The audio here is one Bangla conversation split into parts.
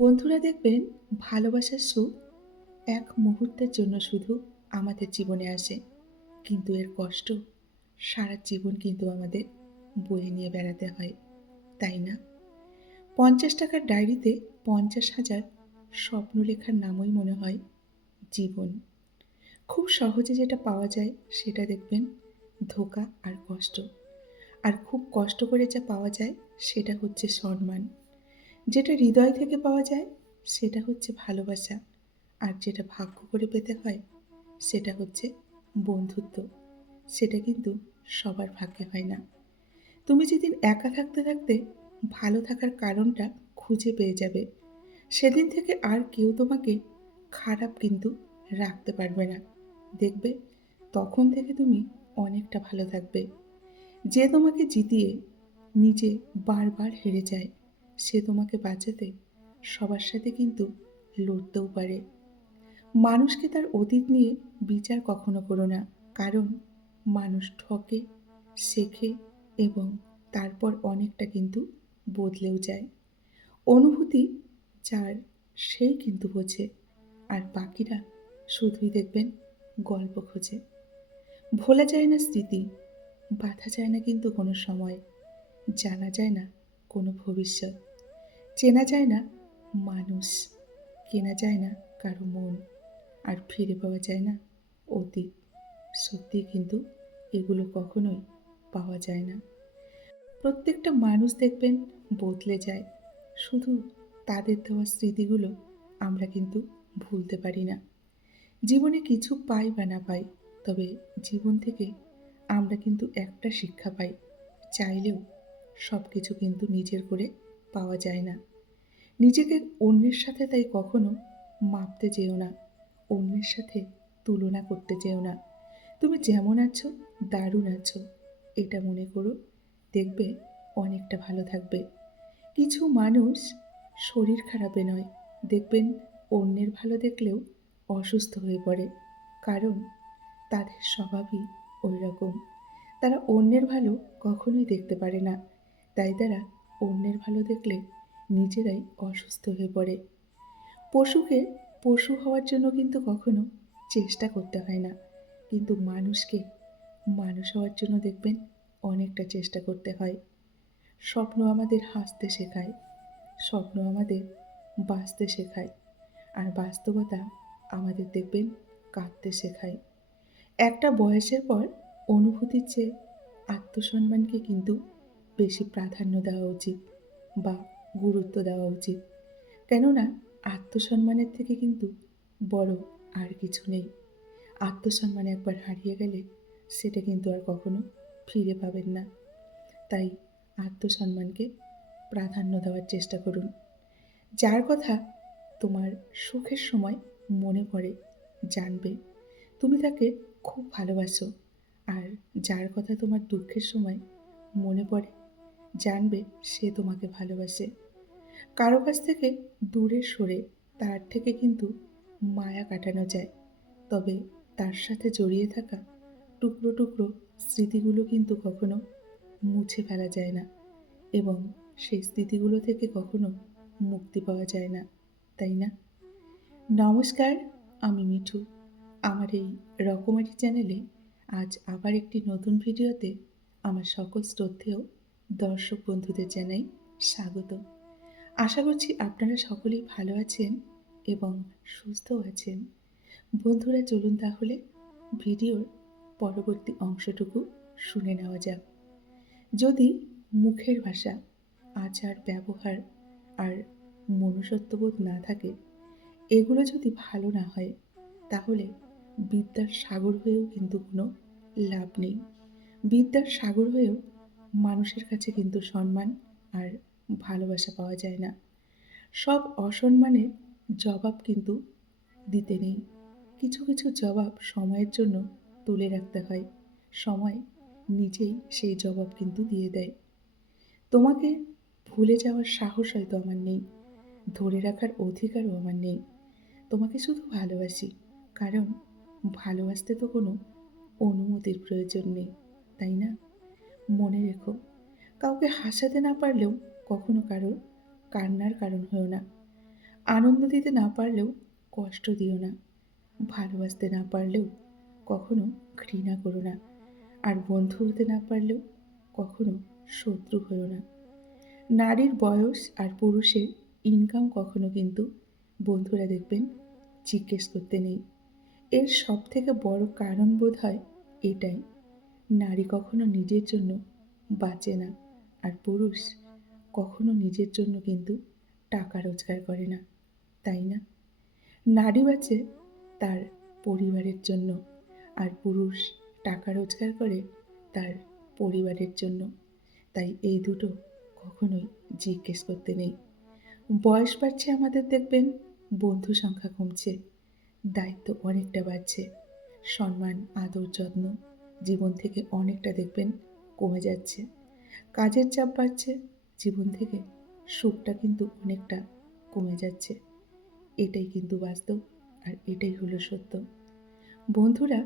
বন্ধুরা দেখবেন ভালোবাসার সুখ এক মুহূর্তের জন্য শুধু আমাদের জীবনে আসে, কিন্তু এর কষ্ট সারা জীবন কিন্তু আমাদের বয়ে নিয়ে বেড়াতে হয়, তাই না? 50 টাকার ডায়েরিতে 50,000 স্বপ্ন লেখার নামই মনে হয় জীবন। খুব সহজে যেটা পাওয়া যায় সেটা দেখবেন ধোঁকা আর কষ্ট। আর খুব কষ্ট করে যা পাওয়া যায় সেটা হচ্ছে সম্মান। যেটা হৃদয় থেকে পাওয়া যায় সেটা হচ্ছে ভালোবাসা। আর যেটা ভাগ্য করে পেতে হয় সেটা হচ্ছে বন্ধুত্ব। সেটা কিন্তু সবার ভাগ্যে হয় না। তুমি যেদিন একা থাকতে থাকতে ভালো থাকার কারণটা খুঁজে পেয়ে যাবে, সেদিন থেকে আর কেউ তোমাকে খারাপ কিন্তু রাখতে পারবে না। দেখবে তখন থেকে তুমি অনেকটা ভালো থাকবে। যে তোমাকে জিতিয়ে নিজে বারবার হেরে যায়, সে তোমাকে বাঁচাতে সবার সাথে কিন্তু লড়তেও পারে। মানুষকে তার অতীত নিয়ে বিচার কখনো করো না, কারণ মানুষ ঠকে, শেখে এবং তারপর অনেকটা কিন্তু বদলেও যায়। অনুভূতি যার সেই কিন্তু বোঝে, আর বাকিরা শুধুই দেখবেন গল্প খোঁজে। ভোলা যায় না স্মৃতি, বাঁধা যায় না কিন্তু কোনো সময়, জানা যায় না কোনো ভবিষ্যৎ, চেনা যায় না মানুষ, কেনা যায় না কারো মন, আর ফিরে পাওয়া যায় না অতীত। সত্যি কিন্তু এগুলো কখনোই পাওয়া যায় না। প্রত্যেকটা মানুষ দেখবেন বদলে যায়, শুধু তাদের দেওয়া স্মৃতিগুলো আমরা কিন্তু ভুলতে পারি না। জীবনে কিছু পাই বা না পাই, তবে জীবন থেকে আমরা কিন্তু একটা শিক্ষা পাই, চাইলেও সব কিছু কিন্তু নিজের করে পাওয়া যায় না। নিজেকে অন্যের সাথে তাই কখনো মাপতে যেও না, অন্যের সাথে তুলনা করতে যেও না। তুমি যেমন আছো, দারুণ আছো, এটা মনে করো, দেখবে অনেকটা ভালো থাকবে। কিছু মানুষ শরীর খারাপে নয়, দেখবেন অন্যের ভালো দেখলেও অসুস্থ হয়ে পড়ে, কারণ তাদের স্বভাবই ওই রকম। তারা অন্যের ভালো কখনোই দেখতে পারে না, তাই তারা অন্যের ভালো দেখলে নিজেরাই অসুস্থ হয়ে পড়ে। পশুকে পশু হওয়ার জন্য কিন্তু কখনো চেষ্টা করতে হয় না, কিন্তু মানুষকে মানুষ হওয়ার জন্য দেখবেন অনেকটা চেষ্টা করতে হয়। স্বপ্ন আমাদের হাসতে শেখায়, স্বপ্ন আমাদের বাঁচতে শেখায়, আর বাস্তবতা আমাদের দেখবেন কাঁদতে শেখায়। একটা বয়সের পর অনুভূতির চেয়ে আত্মসম্মানকে কিন্তু বেশি প্রাধান্য দেওয়া উচিত বা গুরুত্ব দেওয়া উচিত। কেননা আত্মসম্মানের থেকে কিন্তু বড় আর কিছু নেই। আত্মসম্মান একবার হারিয়ে গেলে সেটা কিন্তু আর কখনো ফিরে পাবেন না। তাই আত্মসম্মানকে প্রাধান্য দেওয়ার চেষ্টা করুন। যার কথা তোমার সুখের সময় মনে পড়ে, জানবে তুমি তাকে খুব ভালোবাসো। আর যার কথা তোমার দুঃখের সময় মনে পড়ে, জানবে সে তোমাকে ভালোবাসে। কারো কাছ থেকে দূরে সরে তার থেকে কিন্তু মায়া কাটানো যায়, তবে তার সাথে জড়িয়ে থাকা টুকরো টুকরো স্মৃতিগুলো কিন্তু কখনো মুছে ফেলা যায় না, এবং সেই স্মৃতিগুলো থেকে কখনো মুক্তি পাওয়া যায় না, তাই না? নমস্কার, আমি মিঠু। আমার এই রকমারি চ্যানেলে আজ আবার একটি নতুন ভিডিওতে আমার সকল শ্রদ্ধেয় দর্শক বন্ধুদের জানাই স্বাগত। আশা করছি আপনারা সকলেই ভালো আছেন এবং সুস্থ আছেন। বন্ধুরা, চলুন তাহলে ভিডিওর পরবর্তী অংশটুকু শুনে নেওয়া যাক। যদি মুখের ভাষা, আচার ব্যবহার আর মনুষ্যত্ববোধ না থাকে, এগুলো যদি ভালো না হয়, তাহলে বিদ্যার সাগর হয়েও কিন্তু কোনো লাভ নেই। বিদ্যার সাগর হয়েও মানুষের কাছে কিন্তু সম্মান আর ভালোবাসা পাওয়া যায় না। সব অসম্মানের জবাব কিন্তু দিতে নেই। কিছু কিছু জবাব সময়ের জন্য তুলে রাখতে হয়। সময় নিজেই সেই জবাব কিন্তু দিয়ে দেয়। তোমাকে ভুলে যাওয়ার সাহস হয়তো আমার নেই, ধরে রাখার অধিকারও আমার নেই। তোমাকে শুধু ভালোবাসি, কারণ ভালোবাসতে তো কোনো অনুমতির প্রয়োজন নেই, তাই না? মনে রেখো, কাউকে হাসাতে না পারলেও কখনো কারোর কান্নার কারণ হয়ো না। আনন্দ দিতে না পারলেও কষ্ট দিও না। ভালোবাসতে না পারলেও কখনো ঘৃণা করো না। আর বন্ধু হতে না পারলেও কখনো শত্রু হয়ো না। নারীর বয়স আর পুরুষের ইনকাম কখনো কিন্তু বন্ধুরা দেখবেন জিজ্ঞেস করতে নেই। এর সবথেকে বড় কারণ বোধ হয় এটাই, নারী কখনো নিজের জন্য বাঁচে না, আর পুরুষ কখনো নিজের জন্য কিন্তু টাকা রোজগার করে না, তাই না? নারী বাঁচে তার পরিবারের জন্য, আর পুরুষ টাকা রোজগার করে তার পরিবারের জন্য। তাই এই দুটো কখনোই জিজ্ঞেস করতে নেই। বয়স বাড়ছে আমাদের দেখবেন, বন্ধু সংখ্যা কমছে, দায়িত্ব অনেকটা বাড়ছে, সম্মান, আদর, যত্ন জীবন থেকে অনেকটা দেখবেন কমে যাচ্ছে। কাজের চাপ বাড়ছে, জীবন থেকে সুখটা কিন্তু অনেকটা কমে যাচ্ছে। এটাই কিন্তু বাস্তব, আর এটাই হলো সত্য। বন্ধুরা,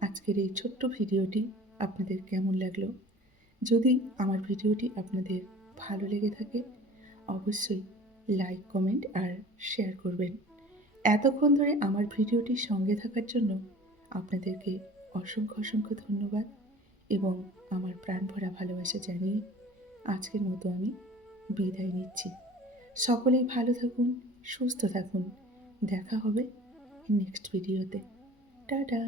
আজকের এই ছোট্ট ভিডিওটি আপনাদের কেমন লাগলো? যদি আমার ভিডিওটি আপনাদের ভালো লেগে থাকে, অবশ্যই লাইক, কমেন্ট আর শেয়ার করবেন। এতক্ষণ ধরে আমার ভিডিওটির সঙ্গে থাকার জন্য আপনাদেরকে অসংখ্য ধন্যবাদ, এবং আমার প্রাণভরা ভালোবাসা জানিয়ে আজকের মতো আমি বিদায় নিচ্ছি। সকলেই ভালো থাকুন, সুস্থ থাকুন। দেখা হবে নেক্সট ভিডিওতে। টাটা।